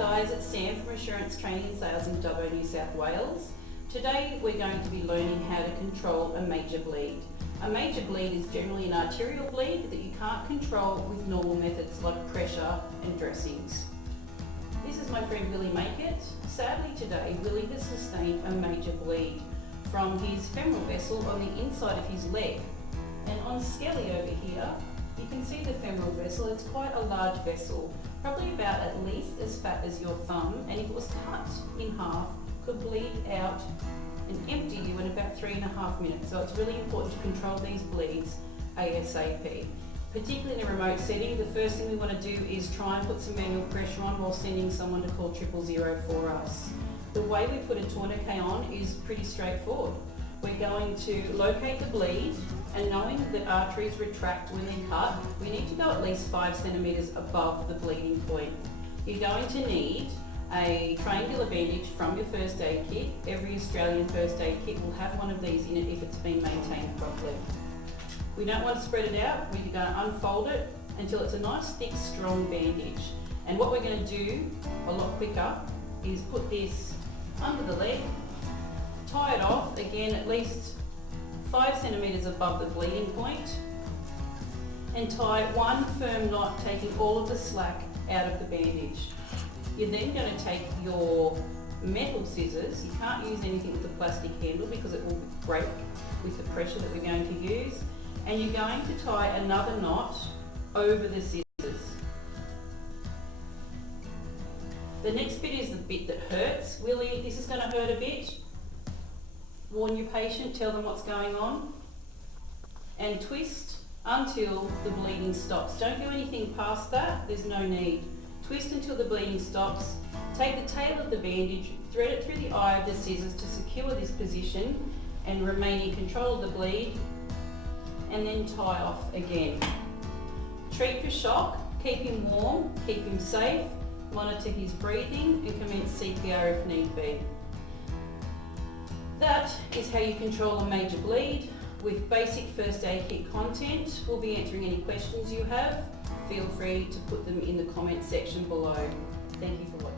guys, it's Sam from Assurance Training and Sales in Dubbo, New South Wales. Today we're going to be learning how to control a major bleed. A major bleed is generally an arterial bleed that you can't control with normal methods like pressure and dressings. This is my friend Willie Makeit. Sadly today, Willie has sustained a major bleed from his femoral vessel on the inside of his leg. And on Skelly over here, you can see the femoral vessel. It's quite a large vessel, probably about at least as fat as your thumb, and if it was cut in half, could bleed out and empty you in about 3.5 minutes. So it's really important to control these bleeds ASAP. Particularly in a remote setting, the first thing we want to do is try and put some manual pressure on while sending someone to call 000 for us. The way we put a tourniquet on is pretty straightforward. We're going to locate the bleed, and knowing that arteries retract when they're cut, we need to go at least 5 centimetres above the bleeding point. You're going to need a triangular bandage from your first aid kit. Every Australian first aid kit will have one of these in it if it's been maintained properly. We don't want to spread it out. We're going to unfold it until it's a nice, thick, strong bandage. And what we're going to do a lot quicker is put this under the leg, tie it off, again at least 5 centimetres above the bleeding point, and tie one firm knot, taking all of the slack out of the bandage. You're then going to take your metal scissors. You can't use anything with a plastic handle because it will break with the pressure that we're going to use, and you're going to tie another knot over the scissors. The next bit is the bit that hurts. Willie, this is going to hurt a bit. Warn your patient, tell them what's going on, and twist until the bleeding stops. Don't do anything past that, there's no need. Twist until the bleeding stops. Take the tail of the bandage, thread it through the eye of the scissors to secure this position and remain in control of the bleed, and then tie off again. Treat for shock, keep him warm, keep him safe, monitor his breathing and commence CPR if need be. That is how you control a major bleed with basic first aid kit content. We'll be answering any questions you have. Feel free to put them in the comment section below. Thank you for watching.